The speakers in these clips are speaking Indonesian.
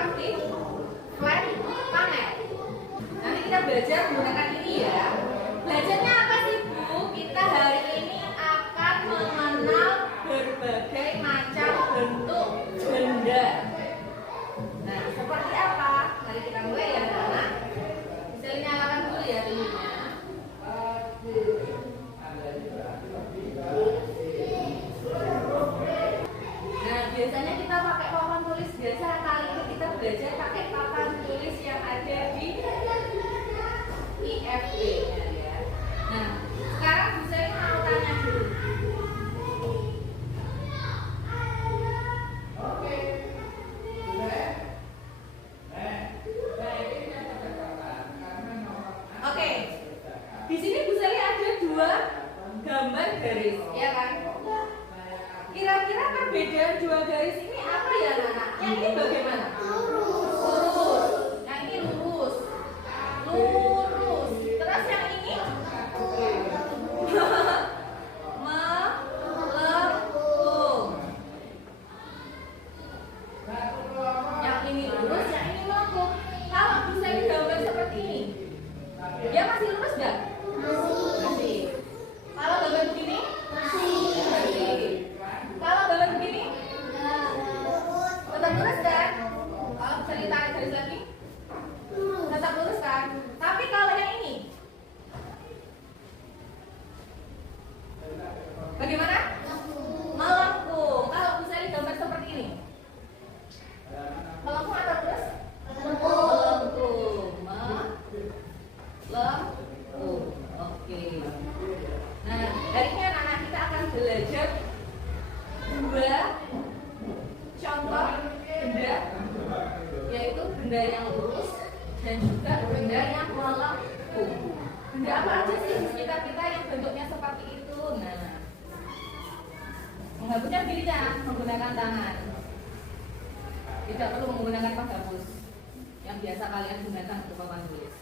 aktif, flat, panel. Nanti kita belajar menggunakan ini ya. Belajarnya apa sih Bu? Kita hari ini akan mengenal berbagai macam bentuk benda. Nah, seperti apa? Mari kita mulai ya anak-anak. Bisa dinyalakan dulu ya dulunya. Nah, biasanya kita pakai papan tulis biasa. Kali ini kita belajar pakai papan tulis yang ada di IFB-nya ya. Nah, sekarang Bu Seli mau tanya dulu. Oke, di sini Bu Seli ada dua gambar garis, ya kan? Kira-kira perbedaan dua garis ini apa ya, anak-anak? Yang ini bagaimana? Lurus. Yang ini lurus. Lurus. Terus yang ini? Melengkung. Yang ini lurus, yang ini melengkung. Kalau bisa digambar seperti ini, dia masih lurus nggak? Masih. Kalau gambar begini? Masih. Kalau gambar begini? Tetap lurus kan? Kalau bisa ditarik garis lagi? Tetap lurus kan? Tapi kalau yang ini? Bagaimana? Melengkung. Kalau bisa digambar seperti ini? Melengkung atau lurus? Melengkung. Melengkung. Oke. Nah, dari ini anak-anak kita akan belajar dua contoh benda, yaitu benda yang lurus dan juga benda yang melengkung. Benda apa aja sih di sekitar kita yang bentuknya seperti itu? Nah, menghapusnya begini ya, menggunakan tangan. Tidak perlu menggunakan penghapus yang biasa kalian gunakan untuk papan tulis.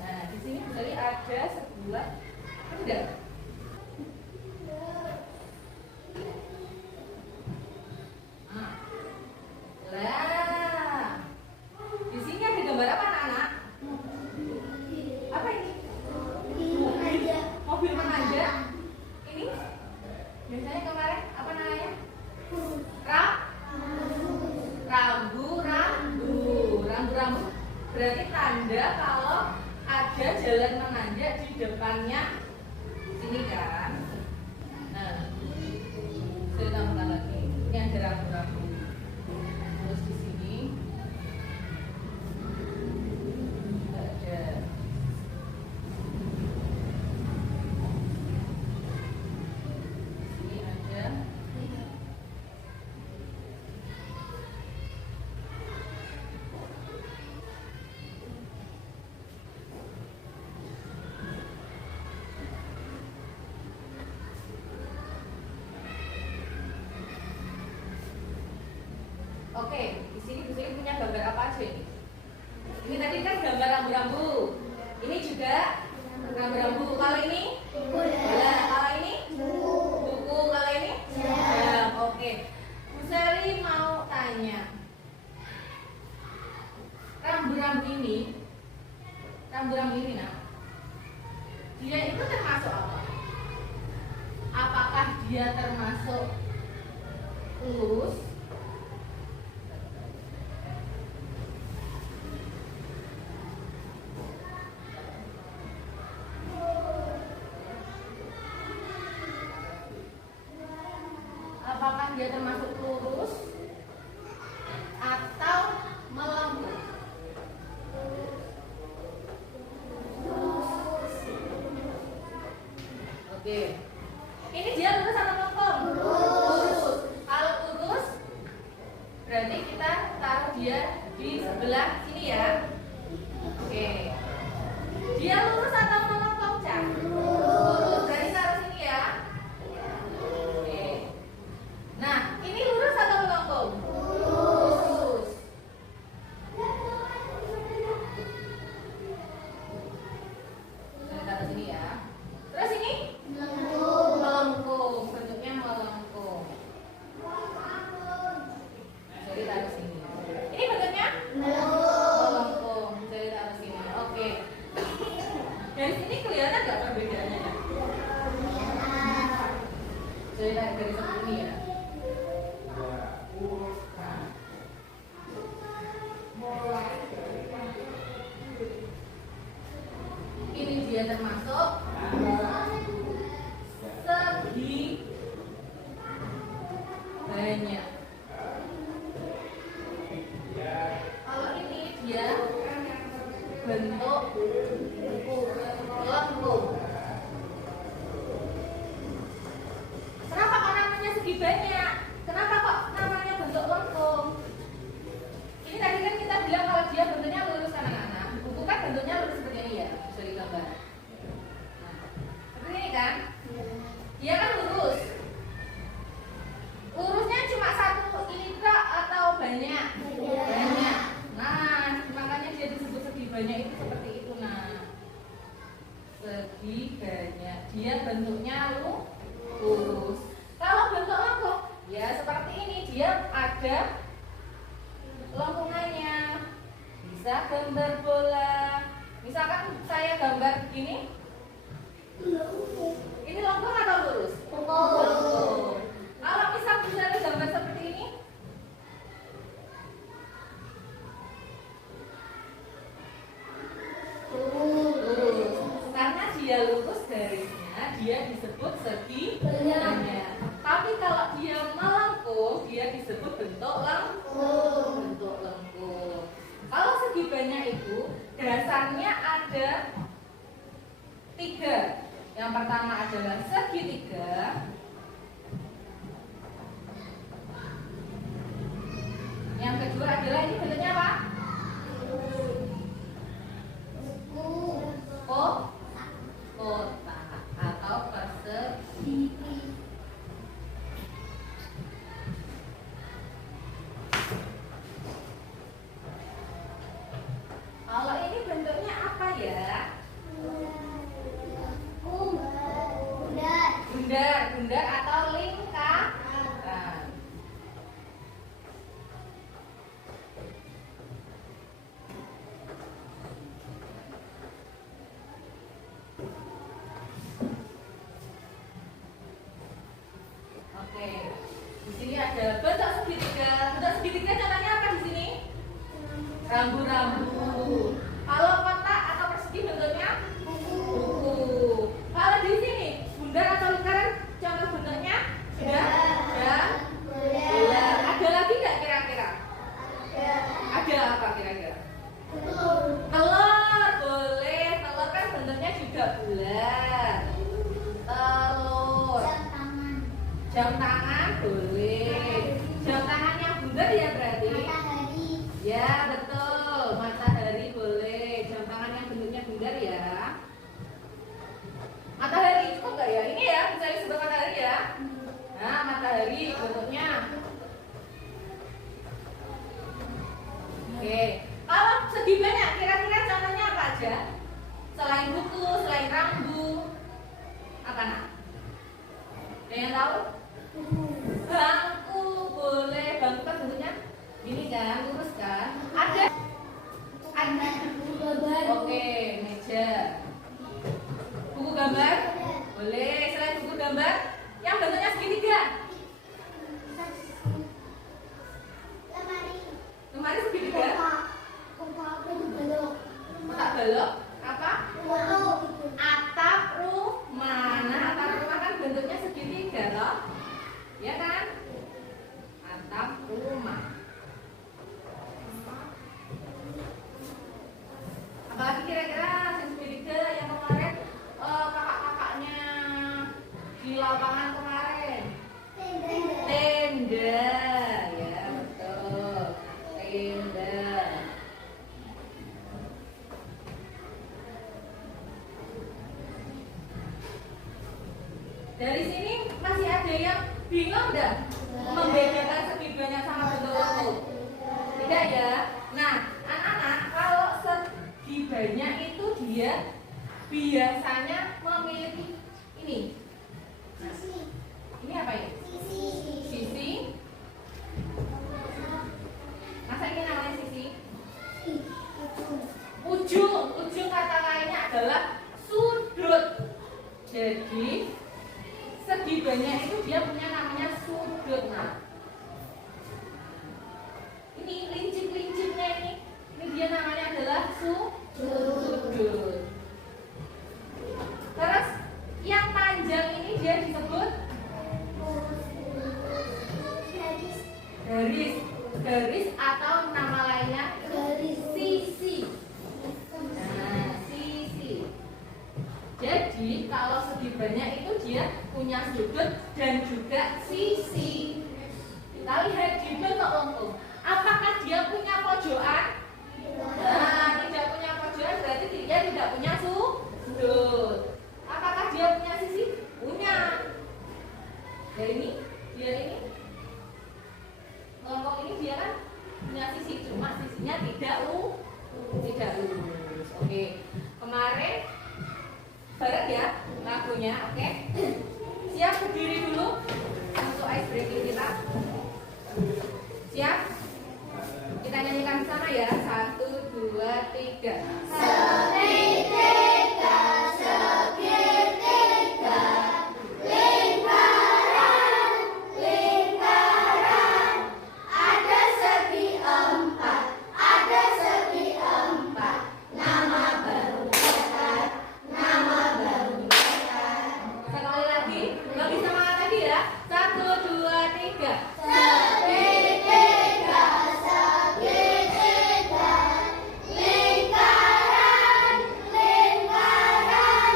Nah, di sini bisa lihat ada sebuah benda. Lah, di sini ada gambar apa anak-anak? Apa ini? Mobil menanjak. Ini biasanya kemarin apa namanya? Rambu-rambu. Berarti tanda kalau ada jalan menanjak di depannya sini kan. Nah, saya tambahkan lagi. Ini ada rambu-rambu. Terus di sini ada. Sini ada. Oke, di sini Bu Seli punya gambar apa aja ini? Ini tadi kan gambar rambu-rambu. Ini juga rambu-rambu. Kalau ini? Bola. Kalau ini? Buku. Kalau ini? Jam. Oke. Bu Seli mau tanya. Rambu-rambu ini nah, dia itu termasuk apa? Apakah dia termasuk lurus? Apakah dia termasuk lurus atau melengkung? Oke. Ini dia lurus atau melengkung? Lurus. Kalau lurus, berarti kita taruh dia di sebelah sini ya. Oke. Dia lurus atau melengkung, Cak? Lurus. Berarti taruh sini ya. Oke. Nah, ini lurus atau melengkung? Lurus. Saya taruh sini ya. Terus ini? Melengkung. Bentuknya melengkung. Jadi taruh sini. dia bentuknya lurus kan anak-anak, buku kan bentuknya lurus seperti ini ya, bisa digambar. Nah, seperti ini kan? Dia kan lurus. Lurusnya cuma satu ini kak atau banyak? Banyak. Nah, makanya dia disebut segi banyak itu seperti itu. Nah, segi banyak. Dia bentuknya lurus. Kalau bentuk lengkung, ya seperti ini. Dia ada lengkungannya. Bisa gambar bola. Misalkan saya gambar begini. Ini lengkung atau lurus? Lengkung. Kalau misal misalnya gambar seperti ini, lurus. Karena dia lurus garisnya, dia disebut segi banyak. Tapi kalau dia melengkung, dia disebut bentuk lengkung. Bentuk lengkung. Kalau segi banyak itu dasarnya ada 3. Yang pertama adalah segitiga. Yang kedua adalah ini bentuknya apa? Kotak atau persegi. Kalau ini bentuknya apa ya? Bundar atau lingkaran. Oke, di sini ada bentuk segitiga. Bentuk segitiga contohnya apa di sini? Rambu-rambu. Kalau kotak atau persegi bentuknya buku. Kalau di sini bundar atau lingkaran, contoh bentuknya sudah bola. Ada lagi nggak kira-kira? Ada apa kira-kira? Telur boleh. Telur kan bentuknya juga bulat. Telur. Jam tangan boleh. Jam tangan yang bundar ya berarti? Ya betul. Matahari boleh. Jam tangan yang bentuknya bundar ya. Matahari cukup nggak ya? Ini ya bisa disebut matahari ya. Nah, matahari bentuknya. Oke. Kalau segi banyak, kira-kira contohnya apa aja? Selain buku, selain rambu, apa nak? Ada yang tahu? Bangku boleh. Bangku kan bentuknya gini kan, lurus kan? Ada. Oke, meja. Buku gambar boleh. Selain buku gambar yang bentuknya segitiga, lemari segitiga. Kotak balok apa? Atap rumah. Nah, atap rumah kan bentuknya segitiga loh, ya kan? Atap rumah. Apalagi kira-kira segitiga yang kemarin kakak-kakaknya di lapangan kemarin? Tenda, ya betul. Tenda. Dari sini masih ada yang bingung nggak membedakan segi banyak sama bentuk lengkung? Tidak ya? Nah, anak-anak, kalau segi banyak itu dia biasanya memiliki ini. Nah, ini apa ini? Sisi. Masa ini namanya sisi? Ujung kata lainnya adalah sudut. Jadi segi banyak itu dia punya namanya sudut. Nah, ini lincip-lincipnya ini dia namanya adalah sudut. Terus yang panjang ini dia disebut garis atau nama lainnya sisi. Nah, sisi. Jadi kalau segi banyak itu dia punya sudut dan juga sisi. Kita lihat di bentuk lengkung. Apakah dia punya pojokan? punya sisi, cuma sisinya tidak lurus. Oke, kemarin bareng ya lagunya. Oke, siap berdiri dulu untuk ice breaking kita. Siap? Kita nyanyikan bersama ya. 1, 2, 3. Segitiga, segitiga, lingkaran, lingkaran, ada segi empat, ada segi empat. Nama baru datar, nama baru datar. Sekali lagi, lebih semangat lagi ya. 1, 2, 3. Segitiga, segitiga, lingkaran, lingkaran,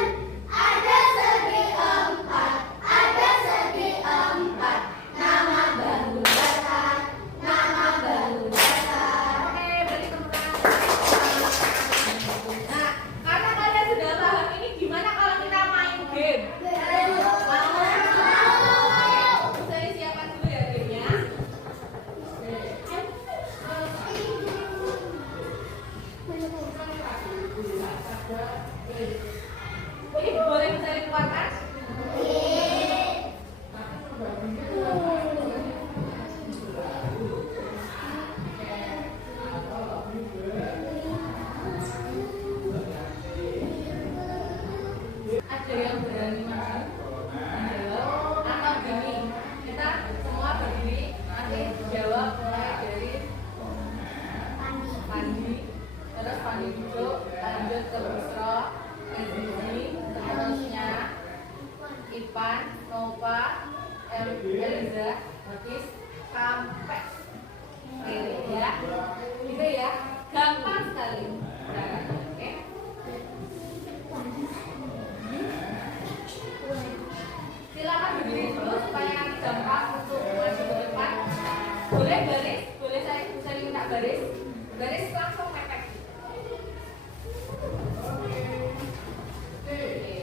ada segi empat, ada segi empat. Nama baru datar, nama baru datar. Oke, beri tepuk tangan. Nah, karena kalian sudah paham ini, gimana kalau kita main game? Mau? Oke, saya siapkan dulu ya gamenya. Ini boleh bisa dikeluarkan? Ada yang berani maju? Menjawab atau gini? Kita semua berdiri, nanti jawab mulai dari Pandi, terus Pandi duduk, lanjut ke Busro, ke Zizi, seterusnya Ipan, Nova, Eliza, habis sampai Riri ya. Gitu ya, gampang sekali. Oke. Silakan berdiri dulu supaya gampang untuk maju ke depan. Boleh baris, boleh saya minta baris. Baris langsung mepet. Oke,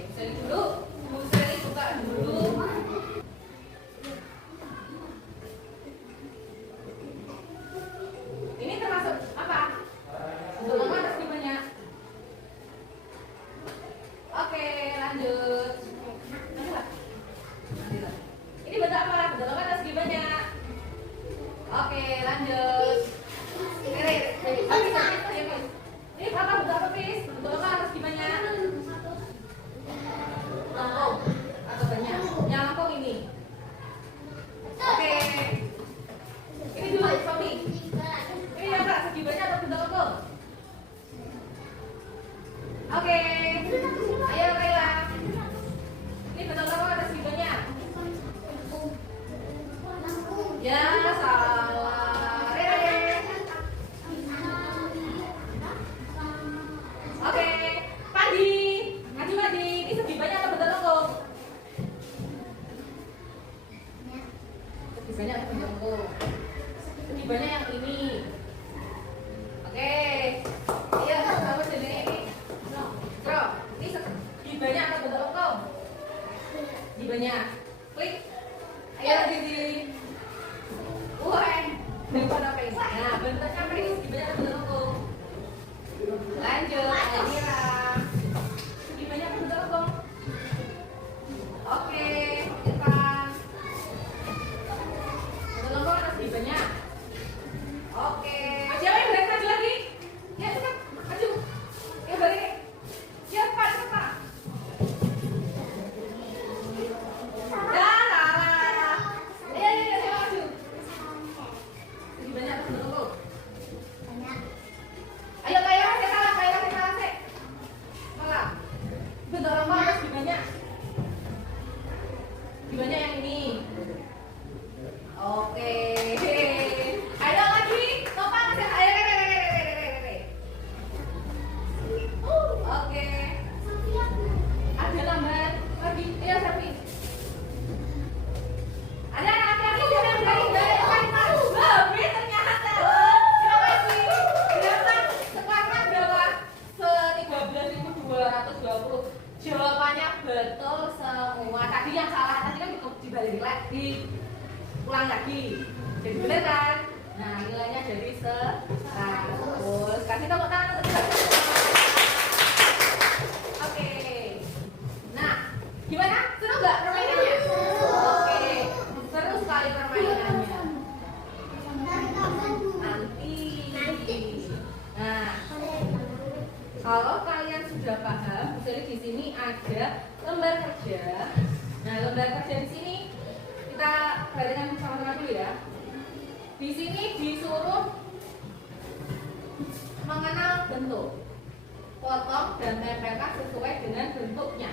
bisa dulu. Bu Sri buka dulu. Ini termasuk apa? Untuk lama atas gimana? Oke, lanjut. Lanjut. Ini bentuk apa? Bentuk lama atas gimana? Oke, lanjut. Ini apa bentuk apa, Pis? Bentuk apa atas gimana? Lengkung atau banyak? Yang lengkung ini. Oke. Ini dulu, Sofi. Ini yang Kak, segi banyak atau bentuk lengkung? Oke. Ayo, Kayla. Ini bentuk apa atas gimana? Ya, salah. Rere. Oke, Padi. Maju, Padi. Ini segi banyak atau bentuk lengkung? Segi banyak atau bentuk lengkung? Segi banyak yang ini. Oke. Iya, kamu sendiri ini. Bro, ini segi banyak atau bentuk lengkung? Segi banyak. Klik. Ayo, Didi. Wah, bentuk apa ini? Nah, bentuknya apa ini? Segi banyak atau bentuk lengkung? Lanjut, Elvira. Segi banyak atau bentuk lengkung? Oke, Irfan. Bentuk lengkung atau segi banyak? Oke. Siapa yang balik maju lagi? Ya, cepat, maju. Ya, balik. Siapa, cepat. Ya, salah. Ayo, siapa maju? Segi banyak atau bentuk lengkung? Ayo, Kayla, saya salah, Kayla, saya salah, saya. Salah. Bentuk lengkung atau segi banyak? Segi banyak yang ini. Oke. Ayo lagi. Topang, ayo, Oke. Ada tambahan lagi. Iya, Sapi. Ada laki-laki yang dari Pak. Lebih ternyata. Terima kasih. Berapa? Sekarang berapa? 13.220. Jawabannya betul semua. Tadi yang salah tadi kan dibalik lagi, ulang lagi. Jadi benar kan? Nah, nilainya dari 100. Kasih tepuk tangan untuk kita. Oke. Nah, gimana? Seru nggak permainannya? Oke. Seru sekali permainannya. Nanti. Nah, kalau kalian sudah paham, misalnya di sini ada lembar kerja. Nah, lembar kerja di sini kita perhatikan sama-sama dulu ya. Di sini disuruh mengenal bentuk, potong dan tempelkan sesuai dengan bentuknya.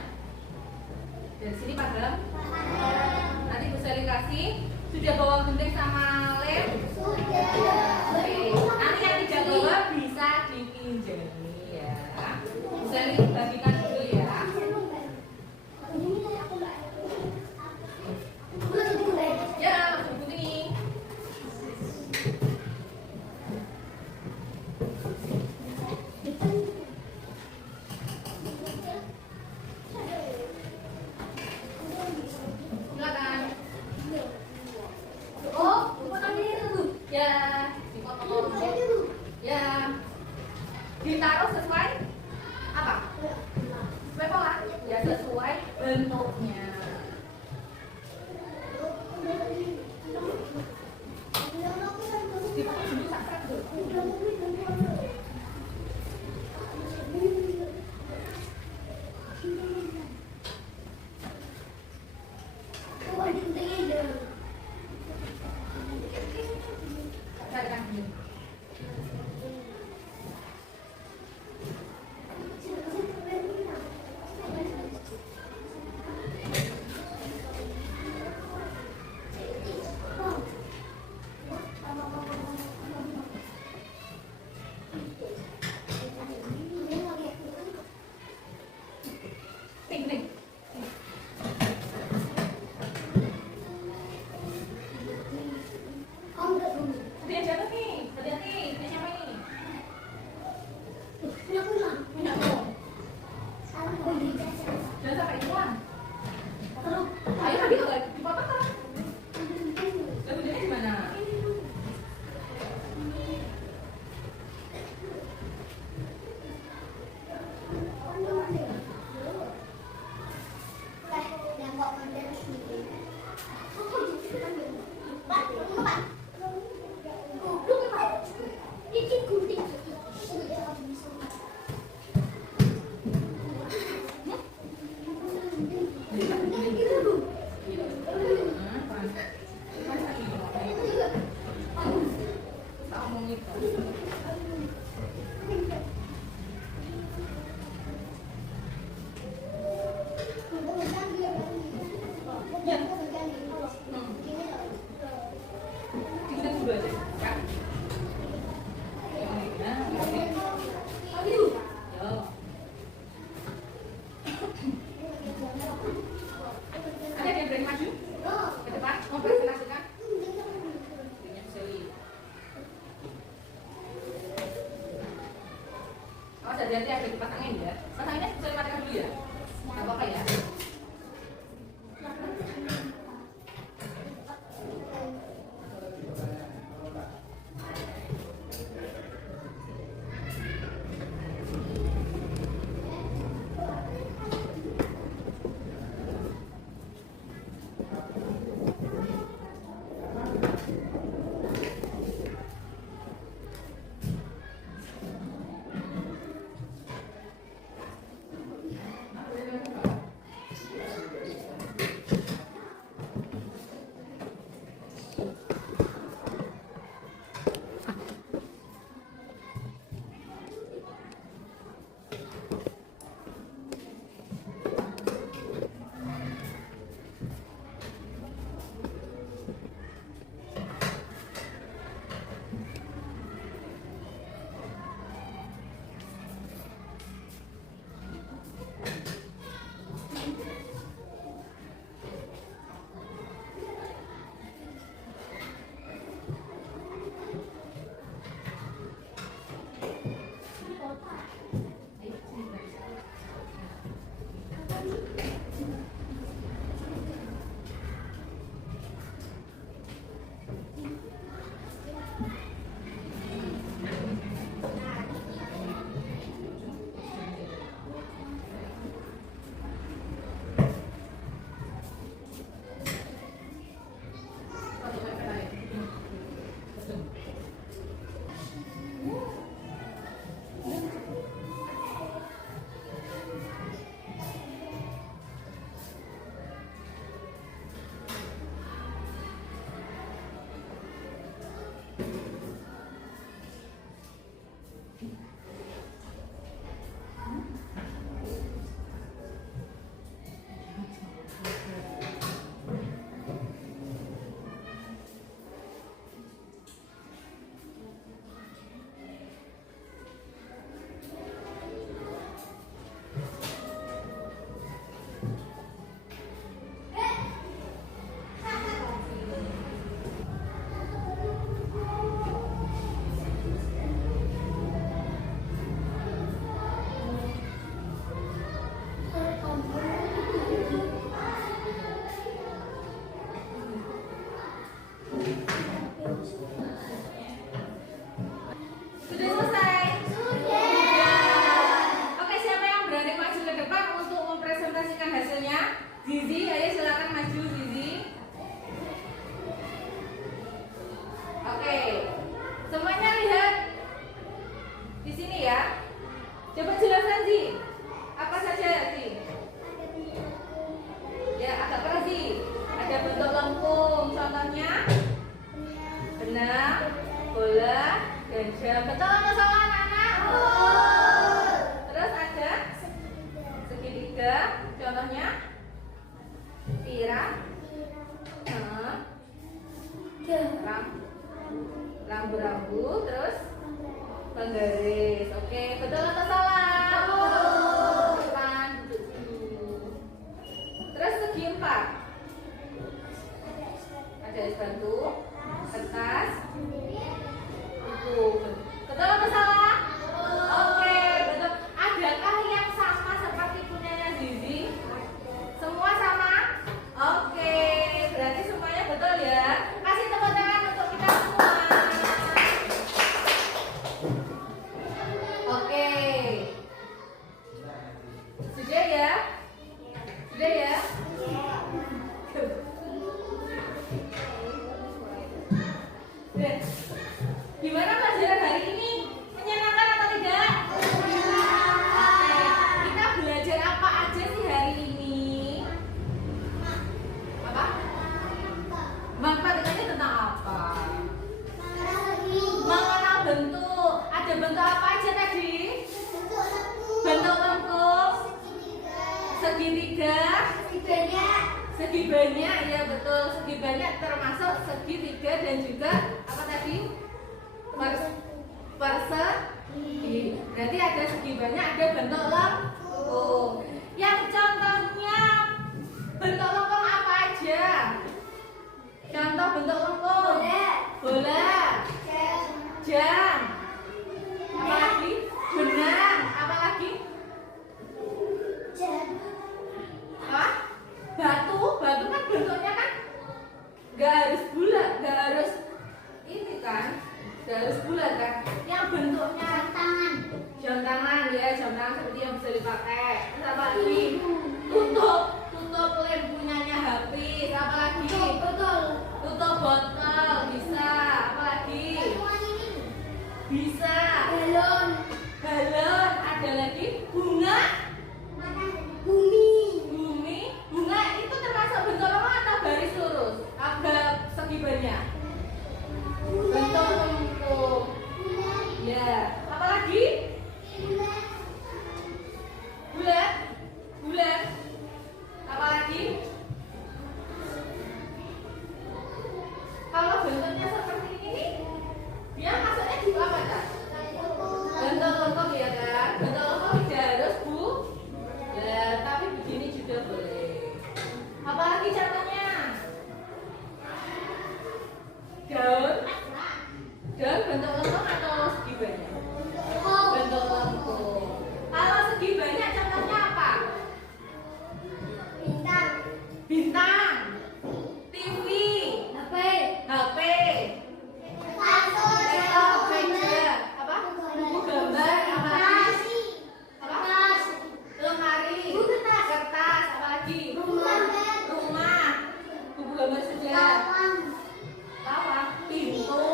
Dari sini paham? Nanti Bu Selly kasih. Sudah bawa gunting sama lem? Sudah. Oke. Nanti yang tidak bawa bisa dipinjami ya. Bu Selly bagikan dulu ya. Ya, langsung gunting. Silakan. Oh, potong ini dulu. Ya, dipotong. Ya. Ditaruh sesuai apa? Sesuai pola. Ya, sesuai bentuknya. Dipotong dulu sakit dulu. Carikan dulu. Ting, ting. Ada yang jatuh nih. Hati-hati. Ini siapa ini? Punya aku. Jangan sampai hilang. Ayo ambil lagi. Dipotong kan? Lah guntingnya di mana? Tak ngomong itu. Kita dulu aja, kan? Nah, ini. Yo. Ada yang berani maju? Ke depan, mau presentasikan? Ini Selly. Awas hati-hati ada dipasangin ya. Pasanginnya bisa dimatikan dulu ya. Nggak apa-apa ya. Sudah selesai? Sudah. Oke, siapa yang berani maju ke depan untuk mempresentasikan hasilnya? Zizi, ayo silakan maju Zizi. Oke, semuanya lihat di sini ya. Coba jelaskan Zi, apa saja Zi? Ya, agak keras Zi. Ada bentuk lengkung, contohnya benang, bola, dan jam. Betul atau salah anak-anak? Terus ada segitiga, contohnya pirang, rambu-rambu, terus penggaris. Oke, betul atau salah? Depan, duduk dulu. Terus segi empat. Ada es batu, kertas, buku. Betul atau salah? Oke, betul. Adakah yang sama seperti punyanya Zizi? Semua sama? Oke, berarti semuanya betul ya. Kasih tepuk tangan untuk kita semua. Oke. Sudah ya? Sudah ya? Gimana pelajaran hari ini? Menyenangkan atau tidak? Oke, kita belajar apa aja sih hari ini? Apa? Matematikanya tentang apa? Mengenal bentuk. Ada bentuk apa aja tadi? Bentuk lengkung, segitiga, segi banyak, ya betul. Segi banyak termasuk segitiga dan juga apa tadi? Persegi. Berarti ada segi banyak, ada bentuk lengkung. Yang contohnya bentuk lengkung apa aja? Contoh bentuk lengkung. Bola. Jam. Apa lagi? Benang. Apa lagi? Apa? Batu. Batu kan bentuknya kan nggak harus bulat, nggak harus ini kan, nggak harus bulat kan. Yang bentuknya jam tangan ya, jam tangan seperti yang bisa dipakai. Terus apa lagi? Tutup lem punyanya HP. Apa lagi? Tutup botol bisa. Apa lagi? Bisa. Balon. Ada lagi bunga. Bumi. Bunga itu termasuk bentuk lengkung atau garis lurus? Agak segi banyak. Bentuk lengkung. Ya. Apa lagi? Bulat. Apa lagi? Kalau bentuknya seperti ini, dia masuknya di apa kan? Bentuk lengkung ya kan? Bentuk lengkung tidak harus ya, tapi begini juga boleh. Apalagi contohnya? Daun bentuk lengkung atau segi banyak? Bentuk lengkung. Kalau segi banyak contohnya apa? Bintang. TV. HP. Meja. Apa? Buku gambar. Apa lagi? Lemari. Kertas. Apa lagi? Rumah. Buku gambar sudah. Pintu.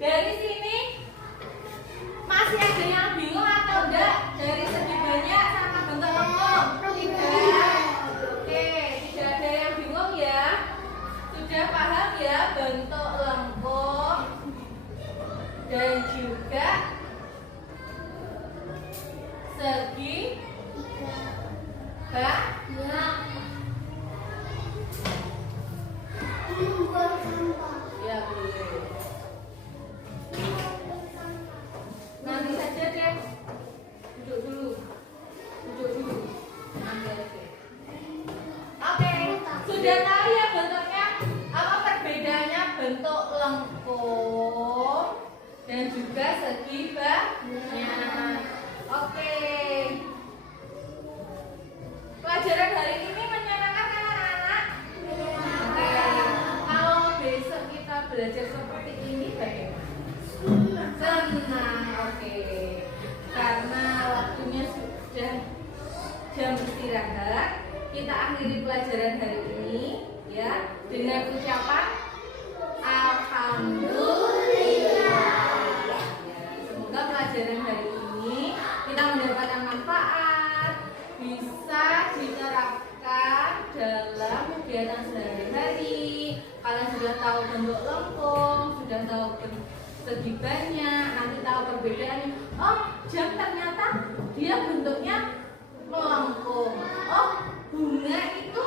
Dari sini masih ada yang bingung atau enggak dari segi banyak sama bentuk lengkung? Tidak. Oke, tidak ada yang bingung ya. Sudah paham ya bentuk lengkung dan juga segi banyak. Ya boleh. Nanti saja deh. Duduk dulu. Nanti aja. Oke, sudah tahu ya bentuknya? Apa perbedaannya bentuk lengkung dan juga segi banyak? Oke. Pelajaran hari ini menyenangkan kan anak-anak? Oke. Kalau besok kita belajar seperti ini bagaimana? Senang, oke. Karena waktunya sudah jam istirahat, kita akhiri pelajaran hari ini ya dengan ucapan alhamdulillah. Ya, semoga pelajaran hari ini kita mendapatkan manfaat, bisa diterapkan dalam kegiatan sehari-hari. Kalian sudah tahu bentuk lengkung, sudah tahu segi banyak, nanti tahu perbedaannya. Oh, jam ternyata dia bentuknya melengkung. Oh, bunga itu